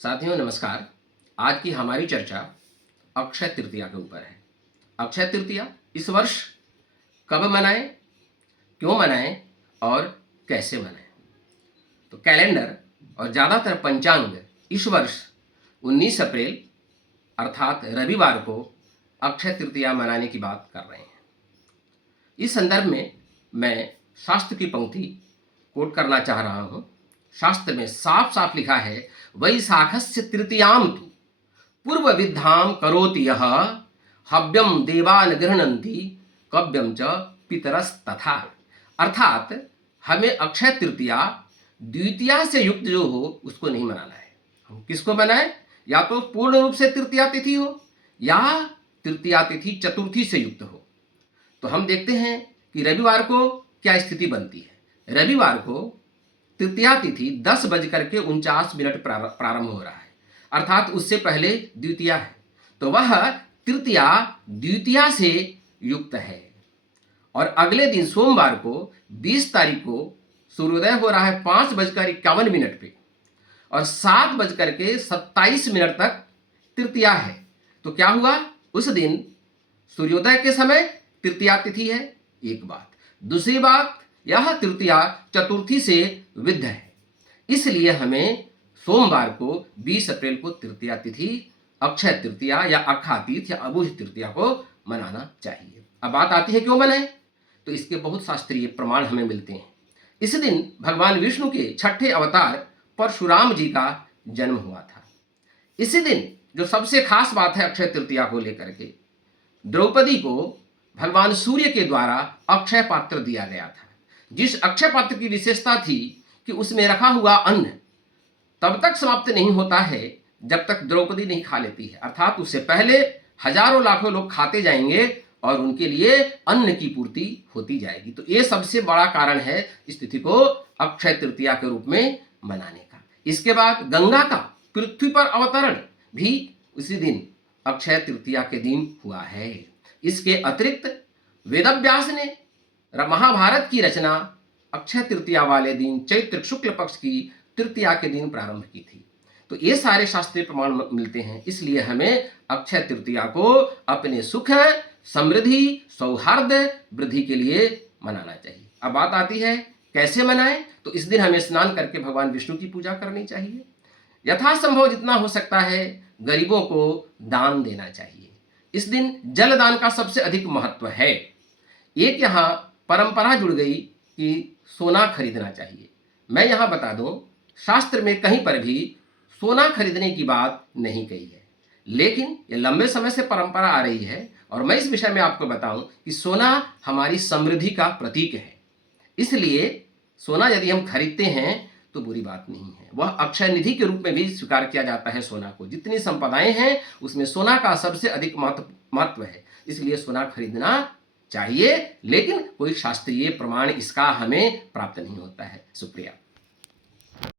साथियों नमस्कार। आज की हमारी चर्चा अक्षय तृतीया के ऊपर है। अक्षय तृतीया इस वर्ष कब मनाएं, क्यों मनाएं और कैसे मनाएं। तो कैलेंडर और ज़्यादातर पंचांग इस वर्ष 19 अप्रैल अर्थात रविवार को अक्षय तृतीया मनाने की बात कर रहे हैं। इस संदर्भ में मैं शास्त्र की पंक्ति कोट करना चाह रहा हूँ। शास्त्र में साफ साफ लिखा है, वैशाखस्य तृतीयाम तु पूर्व विद्धाम करोति यह हव्यम देवान गृह्णन्ति कव्यम च पितरस्तथा। अर्थात हमें अक्षय तृतीया द्वितीया से युक्त जो हो उसको नहीं मनाना है। हम किसको मनाएं? या तो पूर्ण रूप से तृतीया तिथि हो या तृतीया तिथि चतुर्थी से युक्त हो। तो हम देखते हैं कि रविवार को क्या स्थिति बनती है। रविवार को तृतीया तिथि 10:49 प्रारंभ हो रहा है, अर्थात उससे पहले द्वितीया है। तो वह तृतीया द्वितीया से युक्त है। और अगले दिन सोमवार को 20 तारीख को सूर्योदय हो रहा है 5:51 पे और 7:27 तक तृतीया है। तो क्या हुआ, उस दिन सूर्योदय के समय तृतीया तिथि है, एक बात। दूसरी बात, यह तृतीया चतुर्थी से विद्ध है, इसलिए हमें सोमवार को 20 अप्रैल को तृतीया तिथि अक्षय तृतीया या अक्षातीत या अबुझ तृतीया को मनाना चाहिए। अब बात आती है क्यों मनाएं। तो इसके बहुत शास्त्रीय प्रमाण हमें मिलते हैं। इस दिन भगवान विष्णु के छठे अवतार परशुराम जी का जन्म हुआ था। इसी दिन जो सबसे खास बात है अक्षय तृतीया को लेकर के, द्रौपदी को भगवान सूर्य के द्वारा अक्षय पात्र दिया गया था। जिस अक्षय पात्र की विशेषता थी कि उसमें रखा हुआ अन्न तब तक समाप्त नहीं होता है जब तक द्रौपदी नहीं खा लेती है, अर्थात उससे पहले हजारों लाखों लोग खाते जाएंगे और उनके लिए अन्न की पूर्ति होती जाएगी। तो ये सबसे बड़ा कारण है इस तिथि को अक्षय तृतीया के रूप में मनाने का। इसके बाद गंगा का पृथ्वी पर अवतरण भी उसी दिन अक्षय तृतीया के दिन हुआ है। इसके अतिरिक्त वेदव्यास ने महाभारत की रचना अक्षय तृतीया वाले दिन चैत्र शुक्ल पक्ष की तृतीया के दिन प्रारंभ की थी। तो ये सारे शास्त्रीय प्रमाण मिलते हैं, इसलिए हमें अक्षय तृतीया को अपने सुख, समृद्धि, सौहार्द, वृद्धि के लिए मनाना चाहिए। अब बात आती है कैसे मनाएं। तो इस दिन हमें स्नान करके भगवान विष्णु की पूजा करनी चाहिए। यथासंभव जितना हो सकता है गरीबों को दान देना चाहिए। इस दिन जल दान का सबसे अधिक महत्व है। एक यहाँ परंपरा जुड़ गई कि सोना खरीदना चाहिए। मैं यहाँ बता दूं, शास्त्र में कहीं पर भी सोना खरीदने की बात नहीं कही है, लेकिन ये लंबे समय से परंपरा आ रही है। और मैं इस विषय में आपको बताऊं कि सोना हमारी समृद्धि का प्रतीक है, इसलिए सोना यदि हम खरीदते हैं तो बुरी बात नहीं है। वह अक्षय निधि के रूप में भी स्वीकार किया जाता है सोना को। जितनी संपदाएं हैं उसमें सोना का सबसे अधिक महत्व है, इसलिए सोना खरीदना चाहिए, लेकिन कोई शास्त्रीय प्रमाण इसका हमें प्राप्त नहीं होता है। शुक्रिया।